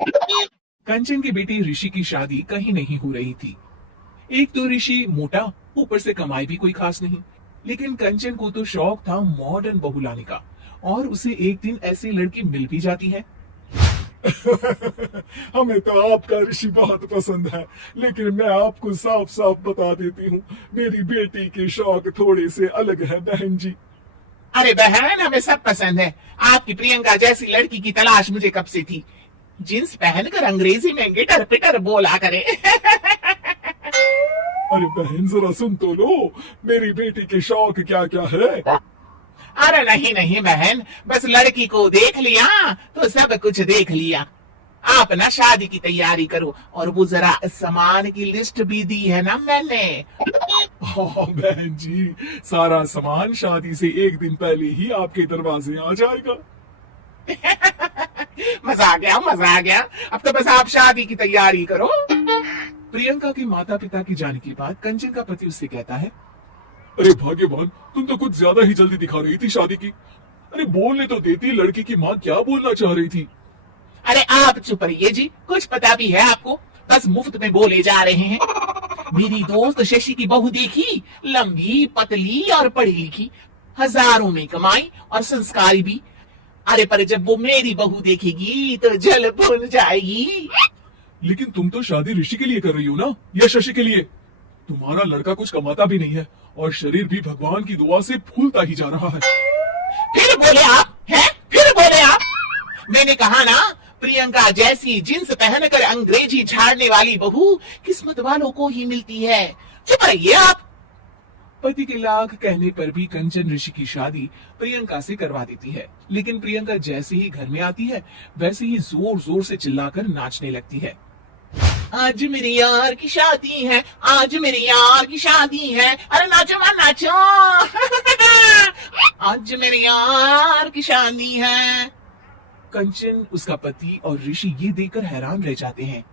कंचन की बेटी ऋषि की शादी कहीं नहीं हो रही थी। एक तो ऋषि मोटा, ऊपर से कमाई भी कोई खास नहीं। लेकिन कंचन को तो शौक था मॉडर्न बहू लाने का, और उसे एक दिन ऐसी लड़की मिल भी जाती है। हमें तो आपका ऋषि बहुत पसंद है, लेकिन मैं आपको साफ साफ बता देती हूँ, मेरी बेटी के शौक थोड़े से अलग है बहन जी। अरे बहन, हमें सब पसंद है। आपकी प्रियंका जैसी लड़की की तलाश मुझे कब से थी। जींस पहनकर अंग्रेजी में गिटर पिटर बोला करे। अरे बहन जरा सुन तो लो, मेरी बेटी के शौक क्या क्या है। अरे नहीं नहीं बहन, बस लड़की को देख लिया तो सब कुछ देख लिया। आप ना शादी की तैयारी करो, और वो जरा सामान की लिस्ट भी दी है ना मैंने। हाँ बहन जी, सारा सामान शादी से एक दिन पहले ही आपके दरवाजे आ जाएगा। मजा आ गया, मजा आ गया। अब तो बस आप शादी की तैयारी करो। प्रियंका के माता पिता की जाने के बाद कंचन का पति उससे कहता है, अरे भाग्यवान, तुम तो कुछ ज्यादा ही जल्दी दिखा रही थी शादी की। अरे बोलने तो देती, लड़की की माँ क्या बोलना चाह रही थी। अरे आप चुप रहिए जी, कुछ पता भी है आपको, बस मुफ्त में बोले जा रहे हैं। मेरी दोस्त शशि की बहू देखी, लंबी पतली और पढ़ी लिखी, हजारों में कमाई और संस्कारी भी। अरे पर जब वो मेरी बहू देखेगी तो जल भून जाएगी। लेकिन तुम तो शादी ऋषि के लिए कर रही हो ना, या शशि के लिए। तुम्हारा लड़का कुछ कमाता भी नहीं है, और शरीर भी भगवान की दुआ से फूलता ही जा रहा है। फिर बोले आप हैं, फिर बोले आप। मैंने कहा ना, प्रियंका जैसी जींस पहनकर अंग्रेजी झाड़ने वाली बहू किस्मत वालों को ही मिलती है। चुप रहिए आप। पति के लाख कहने पर भी कंचन ऋषि की शादी प्रियंका से करवा देती है। लेकिन प्रियंका जैसे ही घर में आती है, वैसे ही जोर जोर से चिल्लाकर नाचने लगती है। आज मेरे यार की शादी है, आज मेरे यार की शादी है, अरे नाचो मां नाचो। आज मेरे यार की शादी है। कंचन, उसका पति और ऋषि ये देखकर हैरान रह जाते हैं।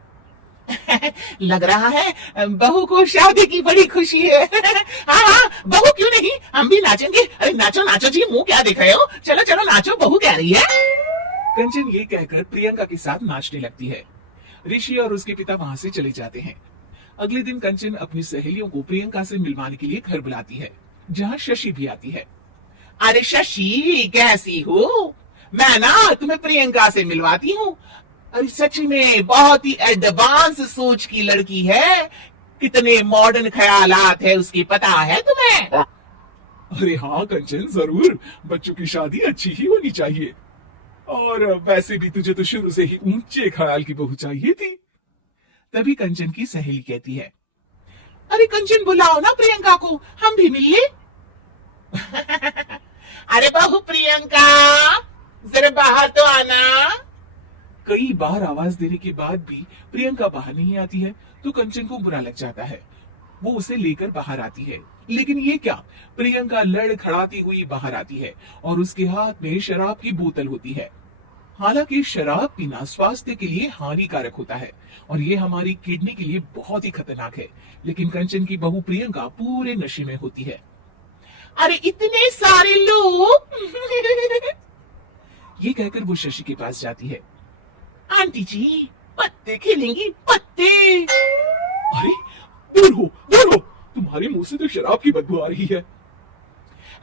लग रहा है बहू को शादी की बड़ी खुशी है। हाँ हाँ, बहू क्यों नहीं, हम भी नाचेंगे। अरे नाचो नाचो जी, मुंह क्या देख रहे हो, चलो चलो नाचो, बहू कह रही है। कंचन ये कहकर प्रियंका के साथ नाचने लगती है। ऋषि और उसके पिता वहां से चले जाते हैं। अगले दिन कंचन अपनी सहेलियों को प्रियंका से मिलवाने के लिए घर बुलाती है, जहाँ शशि भी आती है। अरे शशि, कैसी हो? मैं ना तुम्हें प्रियंका से मिलवाती हूँ। अरे सच में बहुत ही एडवांस सोच की लड़की है, कितने मॉडर्न ख्यालात है उसकी, पता है तुम्हें? अरे हाँ कंचन, जरूर। बच्चों की शादी अच्छी ही होनी चाहिए, और वैसे भी तुझे तो शुरू से ही ऊंचे ख्याल की बहू चाहिए थी। तभी कंचन की सहेली कहती है, अरे कंचन बुलाओ ना प्रियंका को, हम भी मिल ले। अरे बहू प्रियंका, जरा बाहर तो आना। कई बार आवाज देने के बाद भी प्रियंका बाहर नहीं आती है, तो कंचन को बुरा लग जाता है। वो उसे लेकर बाहर आती है, लेकिन ये क्या, प्रियंका लड़खड़ाती हुई बाहर आती है और उसके हाथ में शराब की बोतल होती है। हालांकि शराब पीना स्वास्थ्य के लिए हानिकारक होता है, और ये हमारी किडनी के लिए बहुत ही खतरनाक है। लेकिन कंचन की बहू प्रियंका पूरे नशे में होती है। अरे इतने सारे लोग। ये कहकर वो शशि के पास जाती है। आंटी जी, पत्ते खेलेंगी, पत्ते। अरे दूर हो, दूर हो, तुम्हारे मुंह से तो शराब की बदबू आ रही है।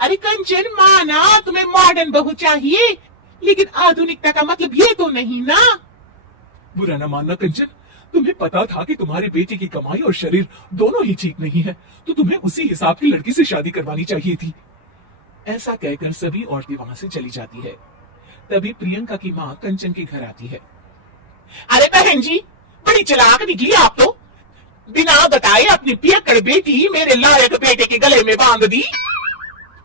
अरे कंचन, माना तुम्हें मॉडर्न बहू चाहिए, लेकिन आधुनिकता का मतलब ये तो नहीं ना। बुरा न मानना कंचन, तुम्हें पता था कि तुम्हारे बेटे की कमाई और शरीर दोनों ही ठीक नहीं है, तो तुम्हें उसी हिसाब की लड़की से शादी करवानी चाहिए थी। ऐसा कहकर सभी औरतें वहां से चली जाती है। तभी प्रियंका की माँ कंचन के घर आती है। अरे बहन जी, बड़ी चालाक निकली आप तो। बिना बताए अपनी पियक्कड़ बेटी मेरे लायक बेटे के गले में बांध दी।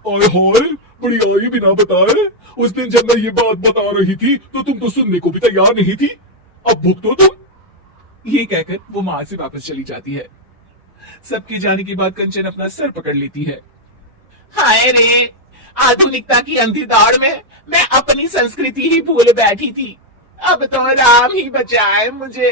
ओए होए, बड़ी आई बिना बताए। उस दिन जब मैं ये बात बता रही थी, तो तुम तो सुनने को भी तैयार नहीं थी। अब भुगतो तुम। ये कहकर वो माँ से वापस चली जाती है। सबके जाने के बाद कंचन अपना सर पकड़ लेती है। हाय रे, आधुनिकता की अंधी दौड़ में मैं अपनी संस्कृति ही भूल बैठी थी। अब तो राम ही बचाए मुझे।